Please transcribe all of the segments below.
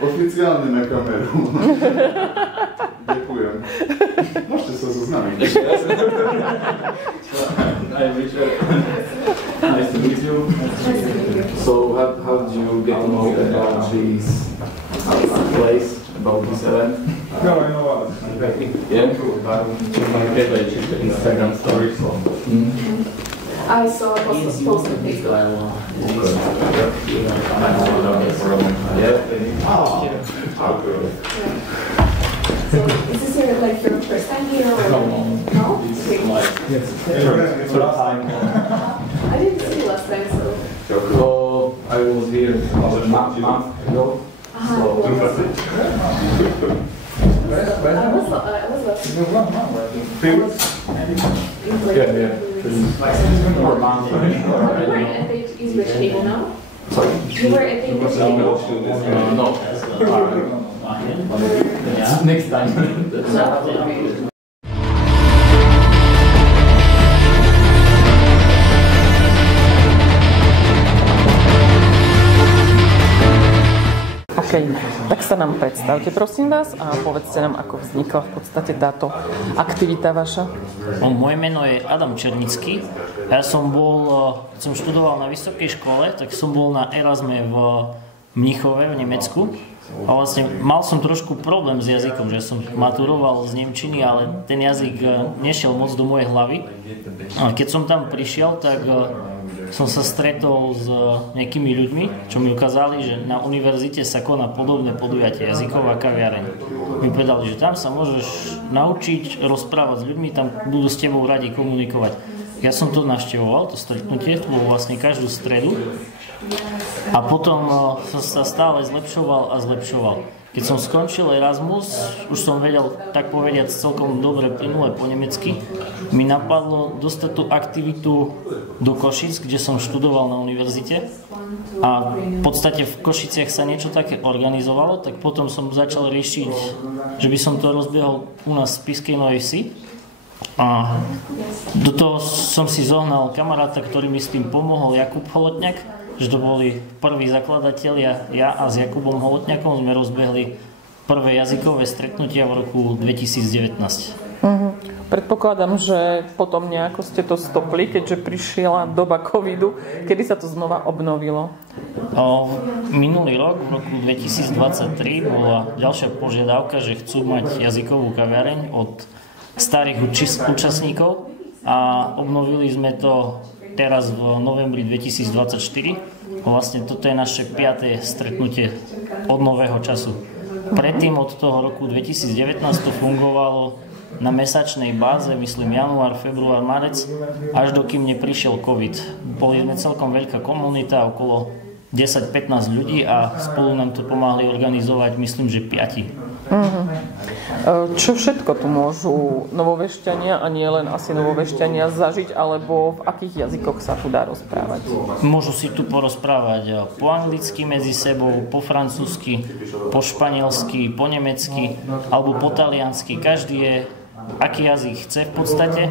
Oficiálne na kameru. Ďakujem. Môžete sa zoznámiť. Nice to meet you. So, how did you get to know about this place, about this event? No, I know what. Yeah? Instagram stories. I saw a post on Facebook. So, is this your first time here or no? Yes. I didn't see you last time, so. So I was here about a month ago. I was last time. Yeah. For months. You were at the English table now? Sorry? You were at the English table? No. Next time. OK, tak sa nám predstavte prosím vás a povedzte nám, ako vznikla v podstate táto aktivita vaša. Moje meno je Adam Černický. Ja som študoval na vysokej škole, tak som bol na Erasme v Mnichove v Nemecku. A vlastne mal som trošku problém s jazykom, že som maturoval z nemčiny, ale ten jazyk nešiel moc do mojej hlavy. A keď som tam prišiel, tak som sa stretol s nejakými ľuďmi, čo mi ukázali, že na univerzite sa koná podobné podujatie jazyková kaviareň. Mi povedali, že tam sa môžeš naučiť rozprávať s ľuďmi, tam budú s tebou radi komunikovať. Ja som to navštevoval, to stretnutie, to bolo vlastne každú stredu. A potom som sa stále zlepšoval a zlepšoval. Keď som skončil Erasmus, už som vedel, tak povediať, celkom dobre plynule po nemecky. Mi napadlo dostať tú aktivitu do Košic, kde som študoval na univerzite. A v podstate v Košiciach sa niečo také organizovalo, tak potom som začal riešiť, že by som to rozbiehol u nás v Spišskej Novej Vsi. A do toho som si zohnal kamaráta, ktorý mi s tým pomohol, Jakub Holotňák, že to boli prví zakladatelia. Ja a s Jakubom Holotňákom sme rozbehli prvé jazykové stretnutia v roku 2019. Predpokladám, že potom nejako ste to stopli, keďže prišla doba covidu. Kedy sa to znova obnovilo? Minulý rok, v roku 2023, bola ďalšia požiadavka, že chcú mať jazykovú kaviareň od starých účastníkov a obnovili sme to teraz v novembri 2024. Vlastne toto je naše 5. stretnutie od nového času. Predtým od toho roku 2019 to fungovalo na mesačnej báze, myslím január, február, marec, až dokým neprišiel COVID. Boli sme celkom veľká komunita, okolo 10-15 ľudí a spolu nám to pomáhali organizovať, myslím, že 5. Čo všetko tu môžu novovešťania a nie len asi novovešťania zažiť, alebo v akých jazykoch sa tu dá rozprávať? Môžu si tu porozprávať po anglicky medzi sebou, po francúzsky, po španielsky, po nemecky alebo po taliansky. Každý je aký jazyk chce v podstate.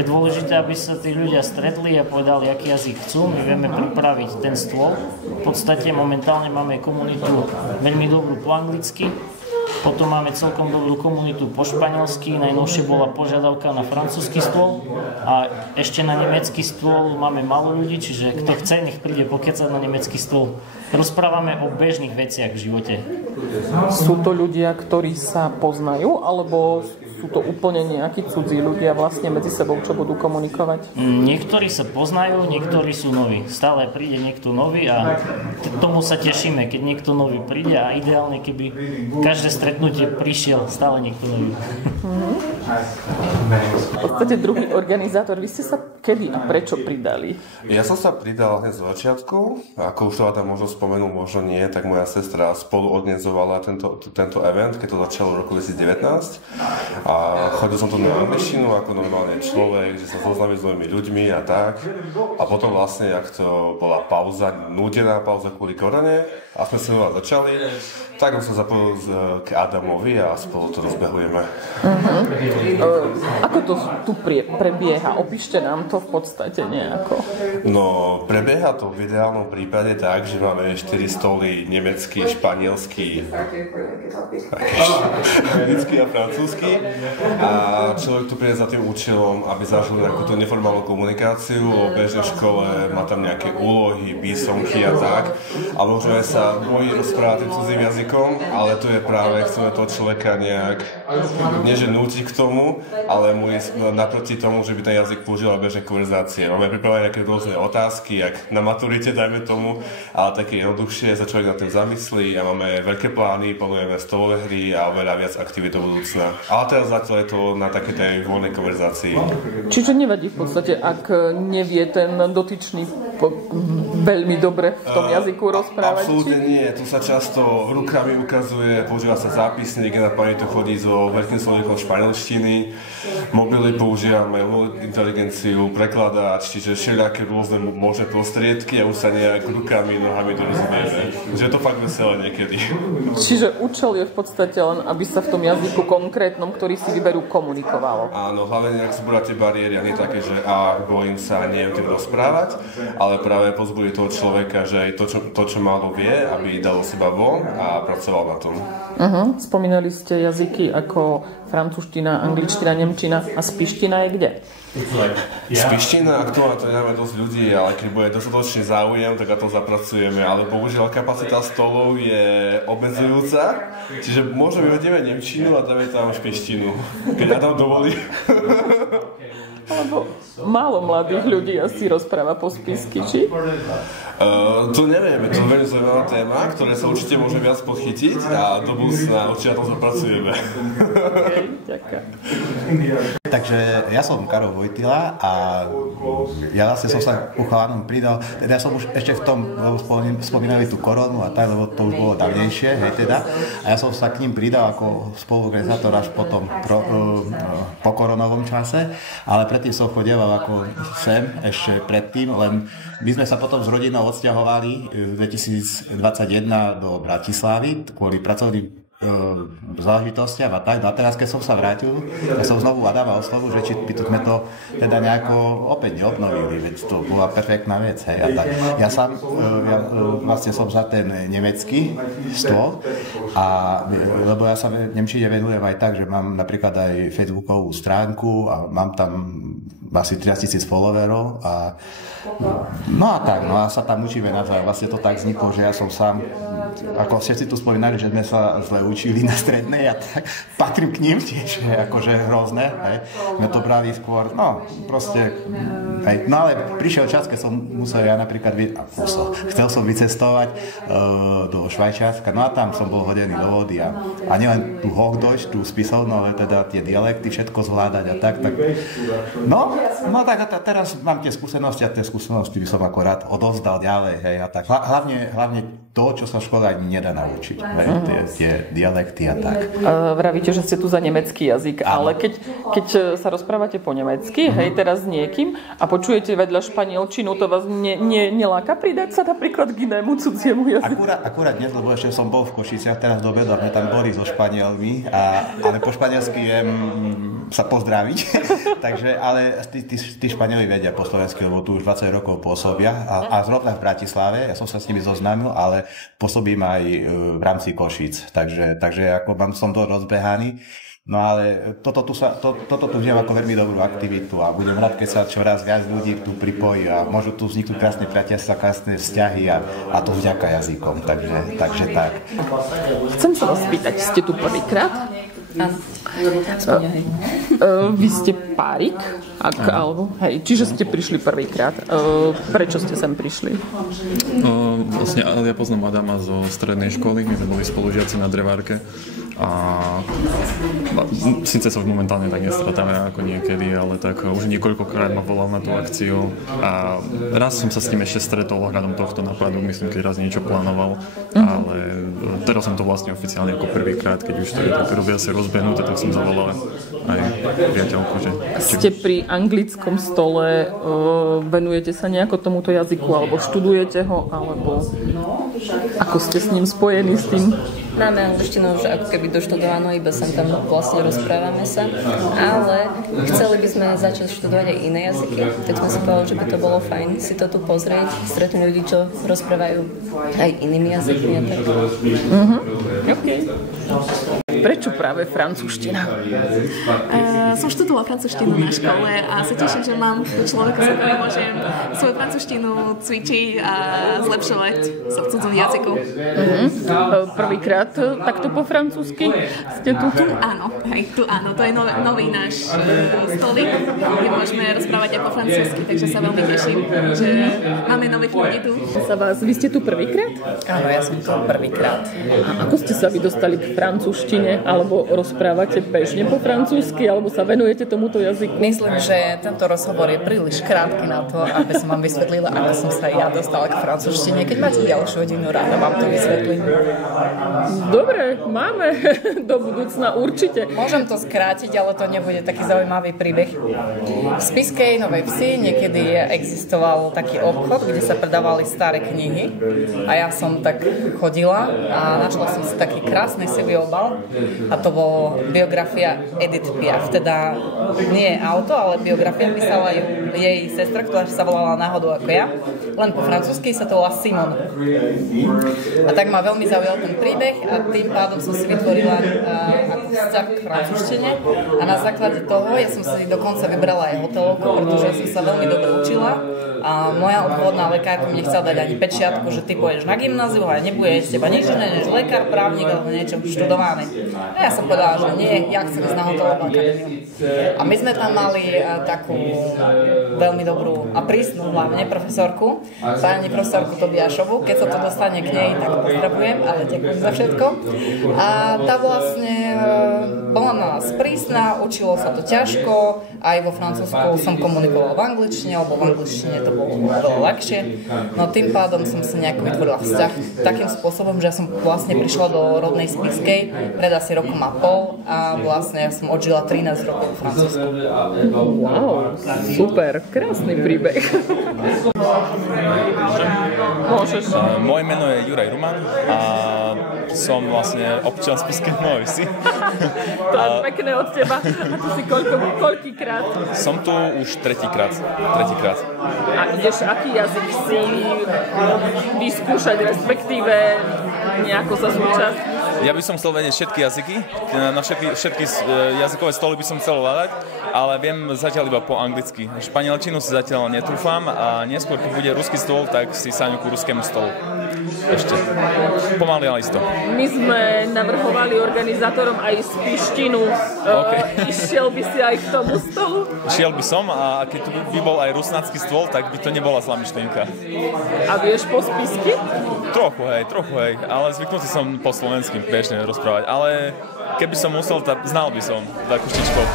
Je dôležité, aby sa tí ľudia stretli a povedali, aký jazyk chcú. My vieme pripraviť ten stôl. V podstate momentálne máme komunitu veľmi dobrú po anglicky. Potom máme celkom dobrú komunitu po španielsky, najnovšie bola požiadavka na francúzsky stôl a ešte na nemecký stôl máme málo ľudí, čiže kto chce, nech príde pokecať na nemecký stôl. Rozprávame o bežných veciach v živote. Sú to ľudia, ktorí sa poznajú, alebo sú to úplne nejakí cudzí ľudia vlastne medzi sebou, čo budú komunikovať? Niektorí sa poznajú, niektorí sú noví. Stále príde niekto nový a tomu sa tešíme, keď niekto nový príde a ideálne, keby každé stretnutie prišiel stále niekto nový. V podstate druhý organizátor, vy ste sa kedy a prečo pridali? Ja som sa pridal hneď z začiatku, ako už to tam možno spomenul, možno nie, tak moja sestra spolu organizovala tento event, keď to začalo v roku 2019. A chodil som to na angličtinu ako normálne človek, že sa zoznámil s novými ľuďmi a tak. A potom vlastne, ak to bola pauza, nútená pauza kvôli korone, a sme sa znova začali, tak som sa zapojil k Adamovi a spolu to rozbehujeme. Ako to tu prebieha? Opíšte nám to v podstate nejako. No, prebieha to v ideálnom prípade tak, že máme 4 stoly, nemecký, španielský, anglický a francúzsky. A človek tu príde za tým účelom, aby zažil takúto neformálnu komunikáciu o bežnej škole, má tam nejaké úlohy, písomky a tak. A môžeme sa bojí rozprávať tým cudzým jazykom, ale to je práve, chceme toho človeka nejak, nie že nútiť k tomu, ale mu je naproti tomu, že by ten jazyk používal bežné konverzácie. Máme pripravené nejaké rôzne otázky, jak na maturite, dajme tomu, ale také jednoduchšie, sa človek nad tým zamyslí a máme veľké plány, plánujeme stolové hry a oveľa viac aktivít do budúcna. Ale teraz zatiaľ je to na také tej voľnej konverzácii. Čiže nevadí v podstate, ak nevie ten dotyčný veľmi dobre v tom jazyku rozprávať? Absolútne nie, tu sa často rukami ukazuje, používa sa zápisník, na pamäti to chodí so veľkým slovníkom španielštiny, mobily používame, umelú inteligenciu, prekladáč, čiže všelijaké rôzne možné prostriedky a už sa nejak rukami, nohami dorozumieme. Že je to fakt veselé niekedy. Čiže účel je v podstate len, aby sa v tom jazyku konkrétnom, ktorý si vyberú, komunikovalo. Áno, hlavne nejak zbúrať tie bariéry a nie také, že bojím sa, neviem tým rozprávať, ale práve pozbudiť toho človeka, že aj to, čo málo vie, aby dalo seba von a pracoval na tom. Spomínali ste jazyky ako francúzština, angličtina, nemčina a spiština je kde? Spiština, aktuálne to nemáme dosť ľudí, ale keď bude dostatočný záujem, tak na to zapracujeme, ale bohužiaľ kapacita stolov je obmedzujúca, čiže možno vyhodíme nemčinu a dáme tam špištinu, keď nám dovolí. Alebo málo mladých ľudí asi rozpráva po spisky, či? To nevieme, to je veľmi zaujímavá téma, ktoré sa určite môže viac podchytiť a do budúcna určite na tom zapracujeme. Ďakujem. Takže ja som Karol Vojtila a ja vlastne som sa ku chalanom pridal, teda ja som už ešte v tom, spomínali tú koronu a tak, lebo to už bolo dávnejšie, hej teda, a ja som sa k ním pridal ako spoluorganizátor až potom po koronovom čase, ale predtým som chodieval ako sem ešte predtým, len my sme sa potom s rodinou odsťahovali v 2021 do Bratislavy kvôli pracovným záležitostiam a tak. No a teraz, keď som sa vrátil, ja som znovu Adama oslovu, že či by sme to teda nejako opäť neobnovili, veď to bola perfektná vec. Hej. A tak. Ja sám vlastne som za ten nemecký stôl, lebo ja sa nemčine venujem aj tak, že mám napríklad aj facebookovú stránku a mám tam asi 13 000 followerov a no a tak, no a sa tam učíme navzájom. Vlastne to tak vzniklo, že ja som sám, ako všetci tu spomínali, že sme sa zle učili na strednej a tak patrím k ním tiež, akože hrozné, hej. Sme to brali skôr, no proste, hej. No ale prišiel čas, keď som musel ja napríklad, chcel som vycestovať do Švajčiarska, no a tam som bol hodený do vody a nielen tú Hochdeutsch, tú spisovnú, ale teda tie dialekty, všetko zvládať a tak. No tak a teraz mám tie skúsenosti a tie skúsenosti by som ako rád odovzdal ďalej, hej, a tak. Hlavne to, čo sa v škole ani nedá naučiť, hej, tie dialekty a tak. Vravíte, že ste tu za nemecký jazyk, ale keď sa rozprávate po nemecky, hej, teraz s niekým a počujete vedľa španielčinu, to vás neláka pridať sa napríklad k inému cudziemu jazyku? Akurát dnes, lebo ešte som bol v Košiciach teraz do obeda, sme tam boli so Španielmi, ale po španielsky viem sa pozdraviť, takže, ale tí Španieli vedia po slovensky, lebo tu už 20 rokov pôsobia a zrovna v Bratislave, ja som sa s nimi zoznámil, ale pôsobím aj v rámci Košíc, takže ako som to rozbehaný. No ale toto tu vnímam ako veľmi dobrú aktivitu a budem rád, keď sa čoraz viac ľudí tu pripojí a môžu tu vzniknúť krásne priateľstvá, krásne vzťahy a to vďaka jazykom, takže tak. Chcem sa vás spýtať, ste tu prvýkrát? Vy ste párik? Alebo, hej, čiže ste prišli prvýkrát. Prečo ste sem prišli? Vlastne ja poznám Adama zo strednej školy, my sme boli spolužiaci na drevárke a síce sa už momentálne tak nestretávame ako niekedy, ale tak už niekoľkokrát ma volal na tú akciu a raz som sa s ním ešte stretol ohľadom tohto nápadu, myslím, keď raz niečo plánoval, ale teraz som to vlastne oficiálne ako prvýkrát, keď už to je tak robia sa rozbehnuté, tak som zavolal aj priateľku, že... Ste pri anglickom stole, venujete sa nejako tomuto jazyku, alebo študujete ho, alebo ako ste s ním spojení s tým? Máme angličtinu už ako keby doštudovanú, iba sem tam vlastne rozprávame sa, ale chceli by sme začať študovať aj iné jazyky, tak sme si povedali, že by to bolo fajn si to tu pozrieť, stretnúť ľudí, čo rozprávajú aj inými jazykmi a tak. Okay. Prečo práve francúzština? Som študovala francúzštinu na škole a sa teším, že mám človeka, s ktorým môžem svoju francúzštinu cvičiť a zlepšovať sa v cudzom jazyku. Prvýkrát takto po francúzsky ste tu? Tu áno, hej, tu áno. To je nový náš stolík, kde môžeme rozprávať aj po francúzsky, takže sa veľmi teším, že máme nových ľudí tu. Vy ste tu prvýkrát? Áno, ja som tu prvýkrát. A ako ste sa vy dostali k francúzštine? Alebo rozprávate bežne po francúzsky, alebo sa venujete tomuto jazyku? Myslím, že tento rozhovor je príliš krátky na to, aby som vám vysvetlila, ako som sa ja dostala k francúzštine. Keď máte ďalšiu hodinu, ráda vám to vysvetlím. Dobre, máme do budúcna určite. Môžem to skrátiť, ale to nebude taký zaujímavý príbeh. V Spišskej Novej Vsi niekedy existoval taký obchod, kde sa predávali staré knihy a ja som tak chodila a našla som si taký krásny sivý obal a to bol biografia Edith Piaf, teda nie auto, ale biografia písala ju jej sestra, ktorá sa volala náhodou ako ja, len po francúzsky sa to volá Simone. A tak ma veľmi zaujal ten príbeh a tým pádom som si vytvorila ako vzťah k francúzštine a na základe toho ja som si dokonca vybrala aj hotelovku, pretože som sa veľmi dobre učila a moja obvodná lekárka mi nechcela dať ani pečiatku, že ty pôjdeš na gymnáziu a nebude z teba nič iné než lekár, právnik alebo niečo študované. A ja som povedala, že nie, ja chcem ísť na hotelovú akadémiu. A my sme tam mali takú veľmi dobrú a prísnu hlavne profesorku, pani profesorku Tobiašovu. Keď sa to dostane k nej, tak pozdravujem, ale ďakujem za všetko. A tá vlastne bola na nás prísna, učilo sa to ťažko, aj vo Francúzsku som komunikovala v angličtine, lebo v angličtine to bolo veľa ľahšie. No tým pádom som si nejako vytvorila vzťah takým spôsobom, že ja som vlastne prišla do rodnej Spišskej pred asi rokom a pol a vlastne ja som odžila 13 rokov v Francúzsku. Wow, super, krásny príbeh. Môžeš. Moje meno je Juraj Ruman a som vlastne občan Spišskej Novej Vsi. To je pekné od teba. A ty si koľkýkrát? Som tu už tretíkrát. A ideš aký jazyk si vyskúšať, respektíve nejako sa zúčastniť? Ja by som chcel vedieť všetky jazyky, na všetky jazykové stoly by som chcel hľadať, ale viem zatiaľ iba po anglicky. Španielčinu si zatiaľ netrúfam a neskôr, keď bude ruský stôl, tak si sáňu ku ruskému stolu. Ešte. Pomaly, ale isto. My sme navrhovali organizátorom aj spištinu. Okay. Išiel by si aj k tomu stolu? Šiel by som a keď tu by bol aj rusnácky stôl, tak by to nebola zlá myšlienka. A vieš po spisky? Trochu hej, ale zvyknutý som po slovensky bežne rozprávať, ale keby som musel, tak znal by som takú štičkou.